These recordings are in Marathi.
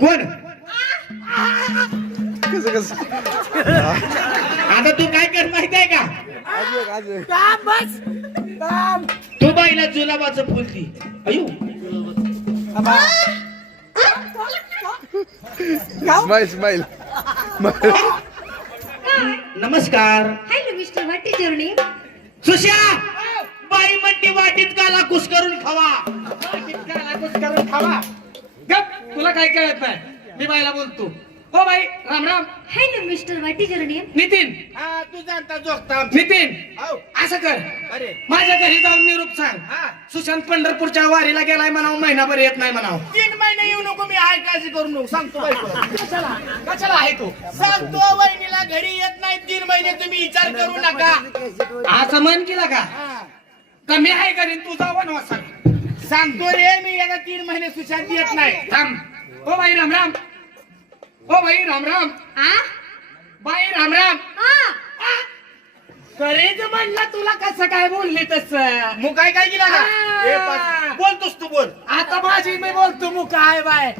कोण? कसं कसं? आता तू काय कर माहीत आहे का? बस तू बाईला जुलाबाचं फुल ती अयो स्माईल स्माईल नमस्कार. Hello mister what is your name Sushya बाई म्हणते वाटीत काला कुस करून खावा. करून खावा. गप. तुला काय कळत नाही? मी बाईला बोलतो. हो बाई Ram Ram. Hello mister what is your name Nitin. हा तू जाणता जोगता नितीन. असं कर. अरे. माझ्या घरी जाऊन निरूप सांग. हा. सुशांत पंढरपूरच्या वारीला गेलाय म्हणाव महिनाभर येत नाही म्हणाव. तीन महिने येऊ नको मी हाय काळजी करू नको. सांगतो बायकोला कशाला? कशाला आहे तू? सांगतो वहिनीला घरी येत नाही तीन महिने तुम्ही विचार करू नका. असं केला का? हा. कमी आहे घरी तू जा वनवास सांग सांगतो रे मी याला तीन महिने सुशांत येत नाही. थांब हो बाई राम राम. हो बाई राम राम. आ? बाई राम राम. आ? करेज म्हणलं तुला कसं काय बोलली तस? मग काय काय केला बोलतोस तू बोल. आता माझी मी बोलतो मुका आहे बाय.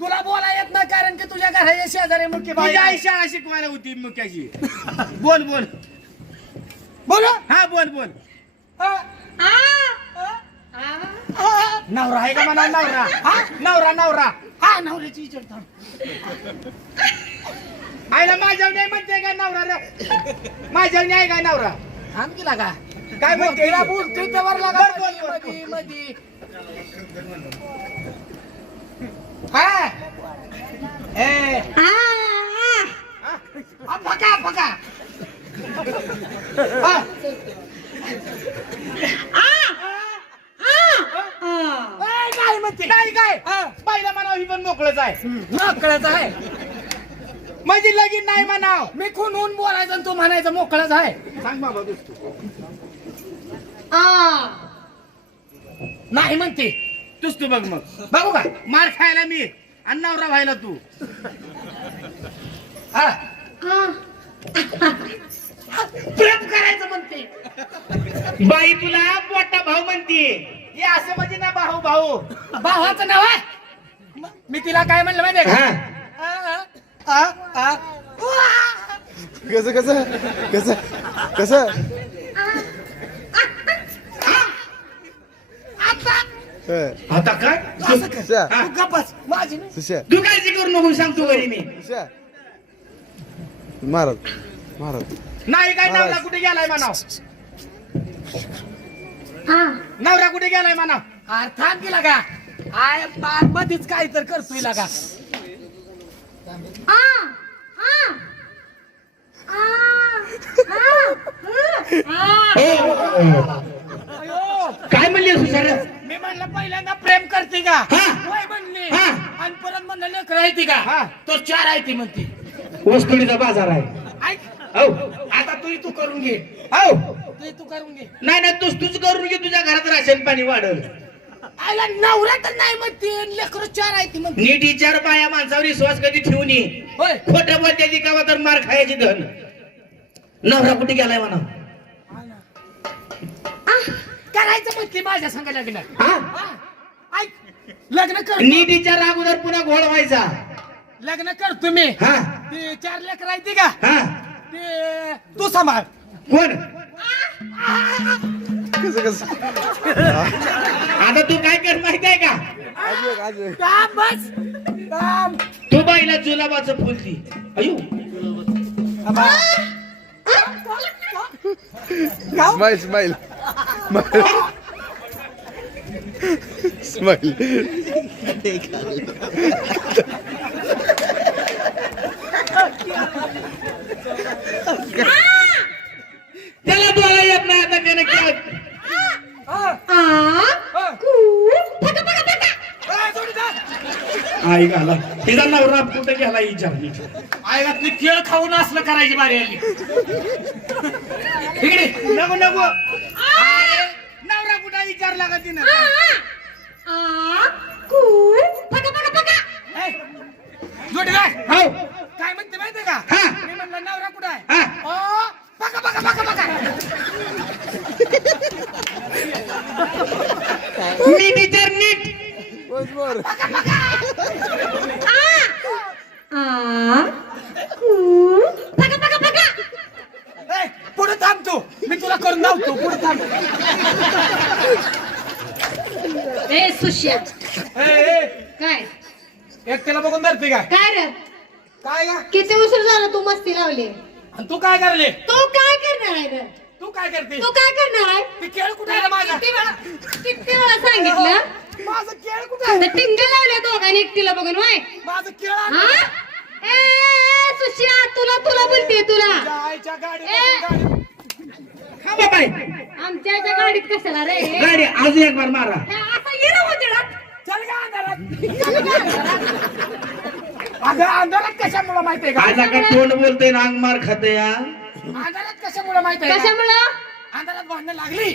तुला बोला येत नाही कारण की तुझ्या घराच्या शेजारी मुख्य बाई आई. शाळा शिकवायला होती मुक्याची. बोल बोल. बोला. हा बोल बोल. आ. नवरा आहे का म्हणा नवरा? हा? नवरा नवरा? हा नवऱ्याची इज्जत थांब. आईला माझ्या नाही म्हणते का नवरा रे? माझ्या नाही काय नवरा? थांब की लागा. काय म्हणते? तिला बोलतोय त्यावर लागा. बोल, बोल, बोल. मधी मधी. हा? ए. आ आ, फका फका. हा काय म्हणते. नाही काय. पहिला म्हणावं ही पण मोकळच आहे. मोकळच आहे. म्हणजे लगीन नाही म्हणाव. मी खून बोलायचं आणि तू म्हणायचं मोकळच आहे. सांग बाबा आ. नाही म्हणते. तूच तू बघ मग. बघू का? मार खायला मी. आणि नवरा व्हायला तू. हा. प्रेम करायचं म्हणते. बाई तुला मोठा भाऊ म्हणते. हे असं म्हणजे ना भाऊ भाऊ. भावाचं नाव आहे? म- तिला काय म्हणलं माहितीये का? हा. आ, आ, आ, आ. कसं कसं? कसं? कसं? हं. आता काय? असं कर. तू गप्प बस. माझी नाही. तू काळजी करू नको सांगतो घरी मी. सुश्या महाराज महाराज नाही काय. नवरा कुठे गेलाय म्हणाव? नवरा कुठे गेलाय म्हणाव अरे थांब की लागा. आय मध्येच काय तर करतोय लागा. आ आ. अयो काय म्हणले सुशार मी म्हणलं पहिल्यांदा प्रेम करते का? हा. होय म्हणली हा. आणि परत म्हणलं लेकर आहे ती का? हा. तो चार आहे ती म्हणते. वस्तुडीचा बाजार आहे. ऐक. हो तू तू करून घे. हो तू तू करून घे. नाही ना तूच तूच करून घे तुझ्या घरात राशन पाणी वाढल. आयला नवरा तर नाही म्हणते लेकर चार आहे ती म्हणते. नीट विचार बाया माणसावर विश्वास कधी ठेवून ये होय. खोटं बोलते ती का तर मार खायची धन. नवरा कुठे गेलाय म्हणा? करायचं म्हणते माझ्या संग लग्न. हा? हा. ऐक लग्न कर. नीट विचार अगोदर पुन्हा घोळ व्हायचा. लग्न कर तुम्ही हा. ते चार लेकर आहे ती का? हा. ते सांभाळ. कोण? कसं कसं? आता तू काय कर माहीत आहे का? काम बस काम. तू बाईला जुलाबाचं फुल ती अयो स्माईल स्माईल स्माईल त्याला बोला येत नाही आता त्याने काय? आई घाला. तिचा नवरा कुठे गेला विचार आईला ती केळ खाऊन असलं करायची बारी आली. इकडे. नको नको. नवरा कुठे विचारला का तिनं? जोडीदार हो. काय म्हणते माहितीये का? मी म्हणलं नवरा कुठं आहे? ओ बघा बघा बघा बघा. मी टीचर नीट. ए, पुढे थांबतो मी तुला करून लावतो पुढे थांब. ए सुश्या. काय? एकट्याला बघून धरते काय? काय रे? काय का? किती उशीर झाला तू मस्ती लावली? आणि तू काय करले? तू काय करणार आहे रे? तू काय करते? तू काय करणार आहे? ती केळ कुठे आहे माझा किती वेळा किती वेळा सांगितलं? माझं केळ कुठे आहे? टिंगे लावले दोघांनी एकटीला बघून वय माझं केळ आहे. हा? ए, ए सुशिया तुला तुला बोलते तुला. तुझ्या आईच्या. गाडी हा आमच्या याच्या गाडीत कशाला रे? हे गाडी अजून एक बार मारा. असं हिरो उजेडात चल का अंधारात अगं अंधारात कशामुळे माहितीये का? आज का तोंड बोलतोय ना अंग मार खाते या अंधारात कशामुळे माहितीये का? कशामुळं? अंधारात भांडणं लागली.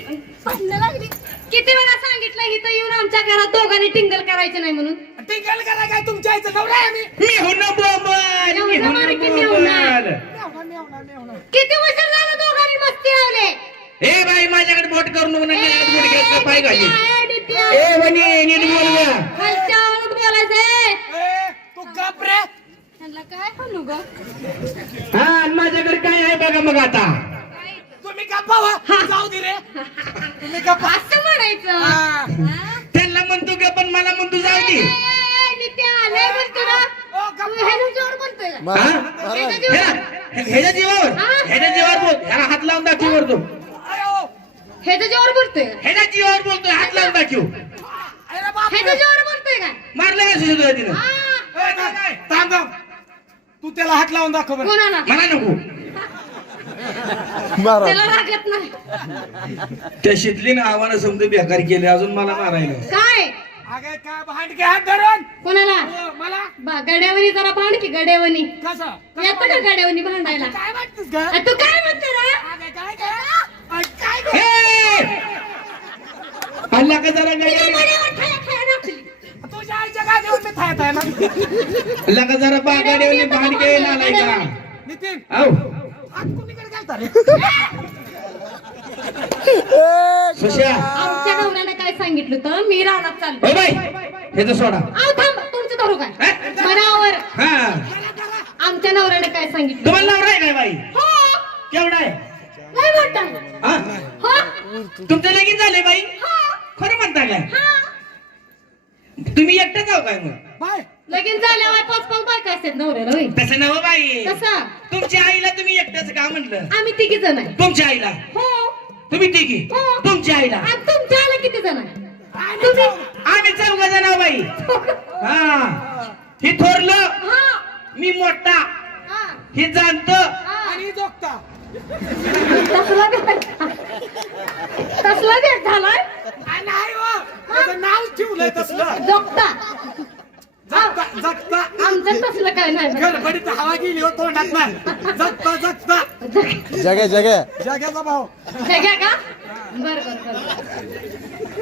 भांडणं लागली. किती वेळा सांगितलं इथं येऊन आमच्या घरात दोघांनी टिंगल करायचं नाही म्हणून? टिंगल करा काय तुमच्या आईचं नवरा आहे आम्ही मी होणं बोंबल मी किती होणार? बोंबल मेवणा, मेवणा, मेवणा. किती उशीर झाला दोघांनी मस्ती लावले? ए बाई माझ्याकडे बोट करून नको ना, माझ्याकडे बोट घ्यायचं पाय घाली ए, नीट बोल. गप रे त्यांना काय म्हणू ग हा आणि माझ्याकडे काय आहे बघा मग आता तुम्ही गप्पा व्हा. जाऊ दे रे तुम्ही गप्पा असं म्हणायचं हा. हा? त्यांना म्हणतो का पण मला म्हणतो जाऊ ए, दे ए, नित्या, लय बोलतो ना. ओ, तू गप्पा. ह्याच्या जोर बोलतोय का? महाराज हा? महाराज ह्या- ह्याच्या जीवावर हा? ह्याच्या जीवावर बोल ह्याला हात लावून दाखव वरतो अयो. ह्याच्या जोर बोलतोय का? ह्याच्या जीवावर बोलतोय हात लावून दाखव अरे बाप. ह्याच्या जोर बोलतोय का मारलं का सुशोधरा तिनं हा. त्याला हात लावून दाखव बरं. कोणाला? मला नको. त्याला लागत नाही. त्या शितलीनं आव्हानं समजा बेकार केले अजून मला मारायला. काय? अगे काय भांडके हात धरून? कोणाला? ओ, मला? बा गड्यावनी जरा भांड की गड्यावनी कसं? येतं का गड्यावनी भांडायला? काय वाटतेस का आ, तू काय म्हणतो रे? अगे काय काय अ, काय गं? हे! अल्ला का जरा गाडी गादीवर मी थायत आहे ना अल्ला का? जरा बागाडीवर भांडके नालाय का नितीन. औ हात कुणीकडे घालता रे? सुशा. आमच्या नवऱ्याने काय सांगितलं तर मी रानात चाललो. O by. हे तर सोडा. आव थांब. तुमचं धरू काय हा? मनावर. हा. आमच्या नवऱ्याने काय सांगितलं? तुम्हाला नवरा आहे काय बाई? हो. केवढा आहे? काय म्हणता. हा? हो. तुमचं लगीन झालंय बाई? हो. खरं म्हणता काय? हा. तुम्ही एकटंच आहो काय मग? बाय. लगीन झाल्यावर पाच पाच बायका असतात नवऱ्याला होय. तसं नवं बाई. कसं तुमच्या आईला तुम्ही एकटंच का म्हटलं आम्ही तिघी जण आहे. तुमच्या आईला? हो. तुम्ही तिघी? हो. तुमच्या आईला? आणि तुमच्या आला किती जण आहे? तुम्ही? आम्ही चौघ जण आहो बाई. हा. ही थोरलं हा. मी मोठा. हा. ही जाणत. हा. आणि जोगता. तसला भेट तसला भेट झालाय? आ, नाही हो. त्याचं नाव ठेवलंय तसलं. जोगता जगता जगता आमचं तसलं काय नाही. गडबडीत हवा गेली हो तोंडात ना जगता जगता जगे. जगे जग्या का? बर बर बर.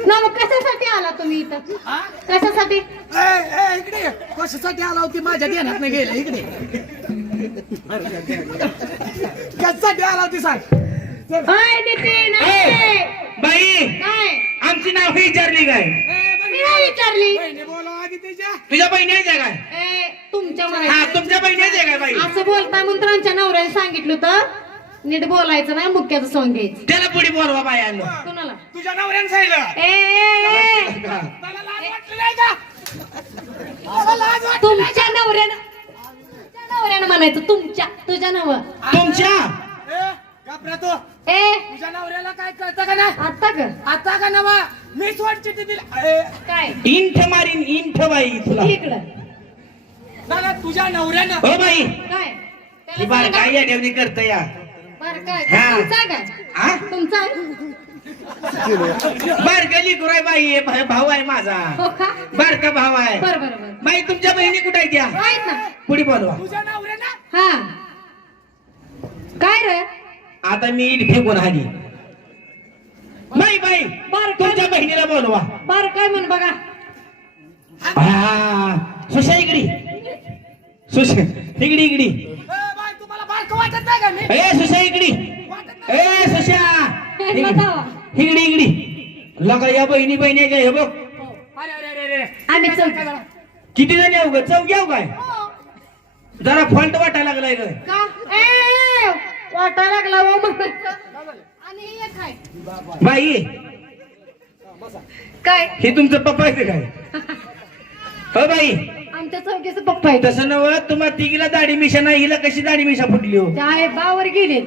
ना मग कशासाठी आला तुम्ही इथं? हा? कशासाठी? ए, ए, इकडे ये. कशासाठी आला होती? माझ्या ध्यानात नाही गेलं इकडे. कशासाठी आला होती सांग. नितीन. बाई. काय? आमची नाव विचारली काय? ए, विचारली? बहिणी बोलावं आधी तिच्या. तुझ्या बहिणी आहे काय? ए, तुमच्या हा मनात तुमच्या बहिणी आहे काय बाई? असं बोलताय म्हणून तर आमच्या नवऱ्याने सांगितलं तर नीट बोलायचं नाही मुक्याचं सॉंग घ्यायचं. त्याला पुढे बोलवा कोणाला? तुझ्या नवऱ्यानं सांगितलं. ए, ए, ए, त्याला लाज वाटली नाही का? त्याला लाज वाटली नाही तुमच्या नवऱ्यानं तुमच्या नवऱ्यानं म्हणायचं तुमच्या तुझ्या नव. तुमच्या? ए, घाबरा तू. ए. तुझ्या नवऱ्याला काय कळतं का नाही? आता कर आता का नवा? मी वाट चिठ्ठी दिली ए, काय? इंठ मारीन इंठ बाई तुला. इकडं. दादा तुझ्या नवऱ्यानं. हो बाई. काय? ही. काय या ठेवणी करत या. बरं काय? हा. तुमचा आहे काय हा तुमचा आहे? बार गली कुराय बाई भा- भाऊ आहे माझा. हो का? बारका भाऊ आहे? बरं बरं बरं. बाई तुमच्या बहिणी कुठे आहेत त्या आहेत ना. पुढे बोलवा. तुझ्या नवऱ्यानं? हा. काय रे? आता मी इट फेकून हानी बाई बाई बार तुमच्या बहिणीला बोलवा. बरं काय म्हण बघा. हा सुशा इकडी. सुशा इकडी इकडी. ए, बाय तुम्हाला बारकं वाटत नाही का मी? ए सुशा इकडी. ए सुशा. इकडी. इकडी लगा या बहिणी बहिणी आहे का? हे बघ. अरे अरे अरे अरे. आम्ही किती जण येऊ ग? चौक येऊ काय? जरा फॉल्ट वाटायला लागलाय ग. का? ए वाटायला लागला बाई. काय? हे तुमचं पप्पा आहे काय? हो बाई. आमच्या चौकीचं पप्पा आहे. तसं नव तुम्हाला तिघीला दाढी मिशा नाही हिला कशी दाढी मिशा फुटली हो? बावर गेले